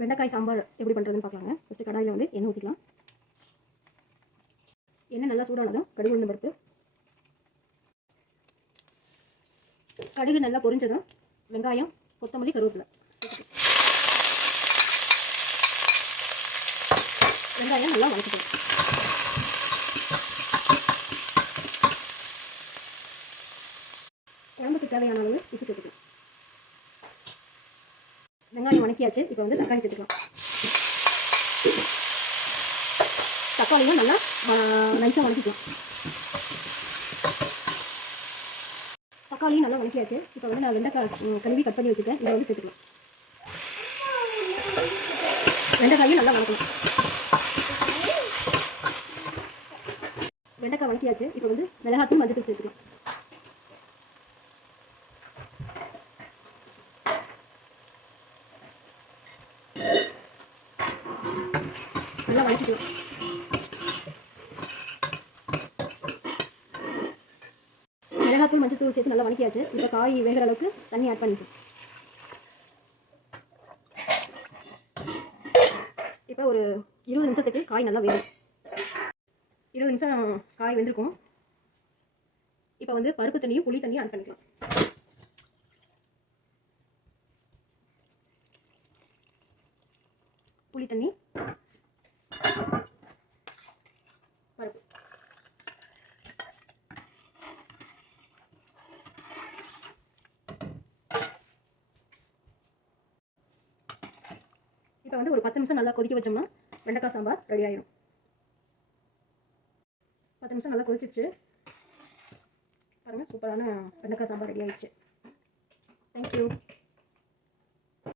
வெண்டைக்காய் சாம்பார் எப்படி பண்ணுறதுன்னு பார்க்கலாங்க. ஃபஸ்ட்டு கடாயில் வந்து எண்ணெய் ஊற்றிக்கலாம் எண்ணெய் நல்லா சூடானதும் கடுகு உளுந்து பருப்பு. கடுகு நல்லா பொரிஞ்சதும் வெங்காயம் கொத்தமல்லி கருவேப்பிலை. வெங்காயம் நல்லா வளர்த்துக்கணும் குழம்புக்கு தேவையான அளவு உப்பு சேர்த்துக்கலாம். வெங்காயம் இப்போ வந்து தக்காளி சேர்த்துக்கலாம். தக்காளியும் நல்லா நைஸாக வதக்கிக்கலாம். தக்காளியும் நல்லா வதக்கியாச்சு. இப்போ வந்து நான் வெண்டைக்காய் கழுவி கட் பண்ணி வச்சுட்டேன். இதை வந்து சேர்த்துக்கலாம். வெண்டைக்காயும் நல்லா வதக்கலாம் வெண்டைக்காய் வதக்கியாச்சு. இப்போ வந்து மிளகாத்தையும் மஞ்சள் சேர்த்துக்கலாம். நல்லா வதக்கிக்கலாம் மிளகாத்தூள் மஞ்சத்தூள் சேர்த்து நல்லா வதக்கியாச்சு. இப்போ காய் வேகிற அளவுக்கு தண்ணி ஆட் பண்ணிக்கலாம் இப்போ ஒரு இருபது நிமிஷத்துக்கு காய் நல்லா வேகும் இருபது நிமிஷம் காய் வெந்திருக்கும். இப்போ வந்து பருப்பு தண்ணியும் புளி தண்ணியும் ஆட் பண்ணிக்கலாம். புளி தண்ணி பருப்பு இப்போ வந்து ஒரு பத்து நிமிஷம் நல்லா கொதிக்க வச்சோம்னா வெண்டைக்காய் சாம்பார் ரெடி ஆயிடும் பத்து நிமிஷம் நல்லா கொதிச்சிச்சு பாருங்கள் சூப்பரான வெண்டைக்காய் சாம்பார் ரெடி ஆயிடுச்சு. தேங்க்யூ